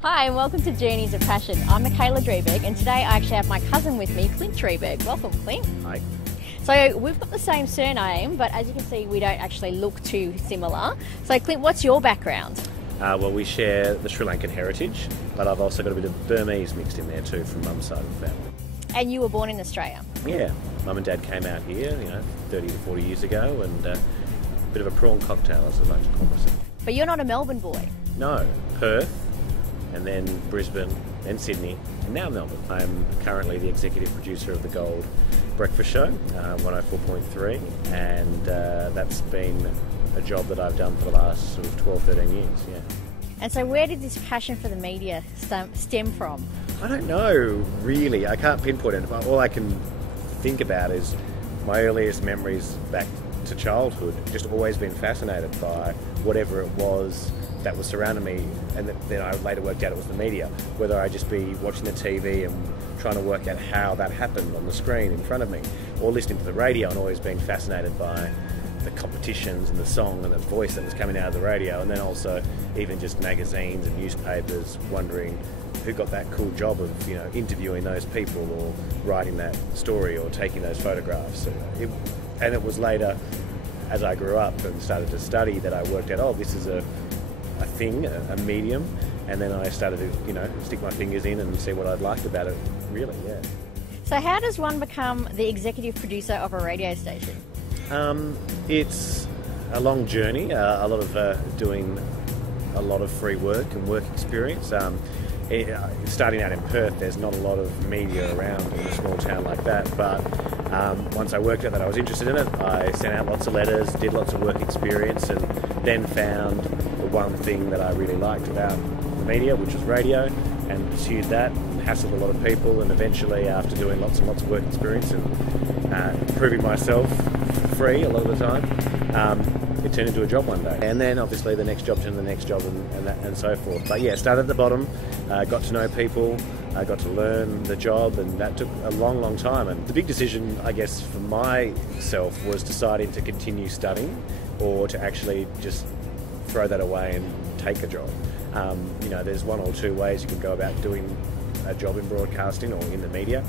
Hi and welcome to Journeys of Passion. I'm Micaela Drieberg and today I actually have my cousin with me, Clint Drieberg. Welcome, Clint. Hi. So we've got the same surname, but as you can see we don't actually look too similar. So Clint, what's your background? Well, we share the Sri Lankan heritage, but I've also got a bit of Burmese mixed in there too from mum's side of the family. And you were born in Australia? Yeah, mum and dad came out here, 30 to 40 years ago, and a bit of a prawn cocktail, as I like to call myself. But you're not a Melbourne boy? No, Perth, and then Brisbane, and Sydney, and now Melbourne. I'm currently the executive producer of the Gold Breakfast Show, 104.3, and that's been a job that I've done for the last sort of 12, 13 years, yeah. And so where did this passion for the media stem from? I don't know, really. I can't pinpoint it. All I can think about is my earliest memories back to childhood. Just always been fascinated by whatever it was that was surrounding me, and then I later worked out it was the media. Whether I just be watching the TV and trying to work out how that happened on the screen in front of me, or listening to the radio and always being fascinated by the competitions and the song and the voice that was coming out of the radio, and then also even just magazines and newspapers, wondering who got that cool job of interviewing those people or writing that story or taking those photographs. And it was later, as I grew up and started to study, that I worked out, this is a thing, a medium, and then I started to stick my fingers in and see what I'd liked about it, really, yeah. So how does one become the executive producer of a radio station? It's a long journey, a lot of doing a lot of free work and work experience. Starting out in Perth, there's not a lot of media around in a small town like that, but once I worked out that I was interested in it, I sent out lots of letters, did lots of work experience, and then found the one thing that I really liked about the media, which was radio, and pursued that, and hassled a lot of people, and eventually, after doing lots and lots of work experience and proving myself free a lot of the time, it turned into a job one day. And then obviously the next job turned into the next job and so forth. But yeah, started at the bottom, got to know people, got to learn the job, and that took a long, long time. And the big decision, I guess, for myself was deciding to continue studying or to actually just throw that away and take a job. There's one or two ways you can go about doing a job in broadcasting or in the media.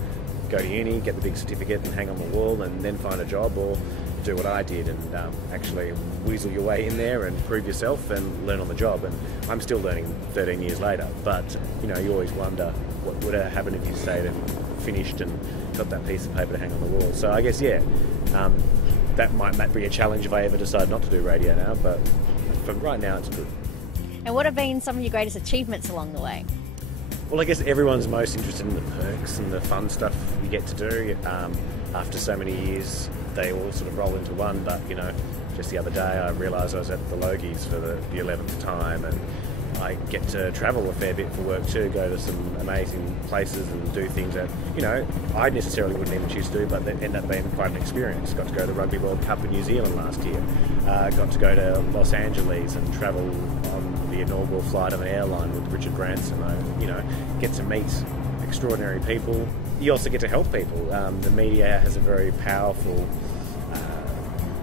Go to uni, get the big certificate and hang on the wall and then find a job, or do what I did and actually weasel your way in there and prove yourself and learn on the job. And I'm still learning 13 years later, but you always wonder what would have happened if you stayed and finished and got that piece of paper to hang on the wall. So I guess, that might be a challenge if I ever decide not to do radio now, but for right now it's good. And what have been some of your greatest achievements along the way? Well, I guess everyone's most interested in the perks and the fun stuff you get to do. After so many years, they all sort of roll into one, but just the other day I realised I was at the Logies for the 11th time, and I get to travel a fair bit for work too, go to some amazing places and do things that I necessarily wouldn't even choose to do, but that end up being quite an experience. Got to go to the Rugby World Cup in New Zealand last year, got to go to Los Angeles and travel on the inaugural flight of an airline with Richard Branson. Get to meet extraordinary people. You also get to help people. The media has a very powerful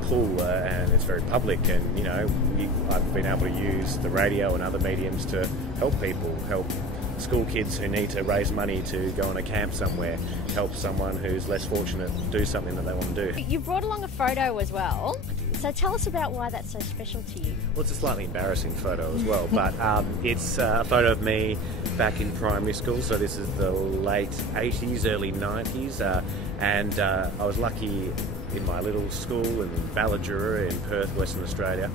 pull, and it's very public, and I've been able to use the radio and other mediums to help people, help school kids who need to raise money to go on a camp somewhere, help someone who's less fortunate do something that they want to do. You brought along a photo as well, so tell us about why that's so special to you. Well, it's a slightly embarrassing photo as well, but it's a photo of me back in primary school, so this is the late 80s, early 90s, and I was lucky in my little school in Balladura in Perth, Western Australia.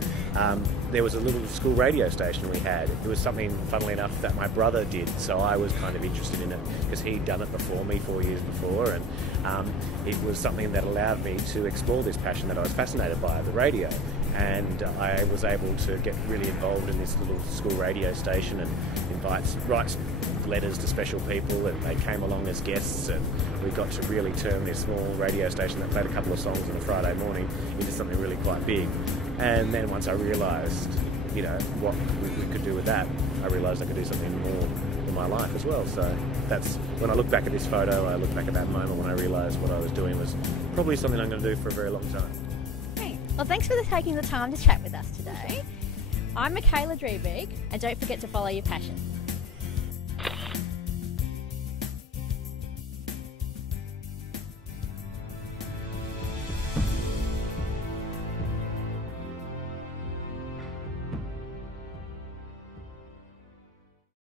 There was a little school radio station we had. It was something, funnily enough, that my brother did, so I was kind of interested in it because he'd done it before me 4 years before, and it was something that allowed me to explore this passion that I was fascinated by, the radio. And I was able to get really involved in this little school radio station and write letters to special people, and they came along as guests, and we got to really turn this small radio station that played a couple of songs on a Friday morning into something really quite big. And then once I realised, what we could do with that, I realised I could do something more in my life as well. So that's, when I look back at this photo, I look back at that moment when I realised what I was doing was probably something I'm going to do for a very long time. Great. Well, thanks for taking the time to chat with us today. I'm Micaela Drieberg, and don't forget to follow your passion.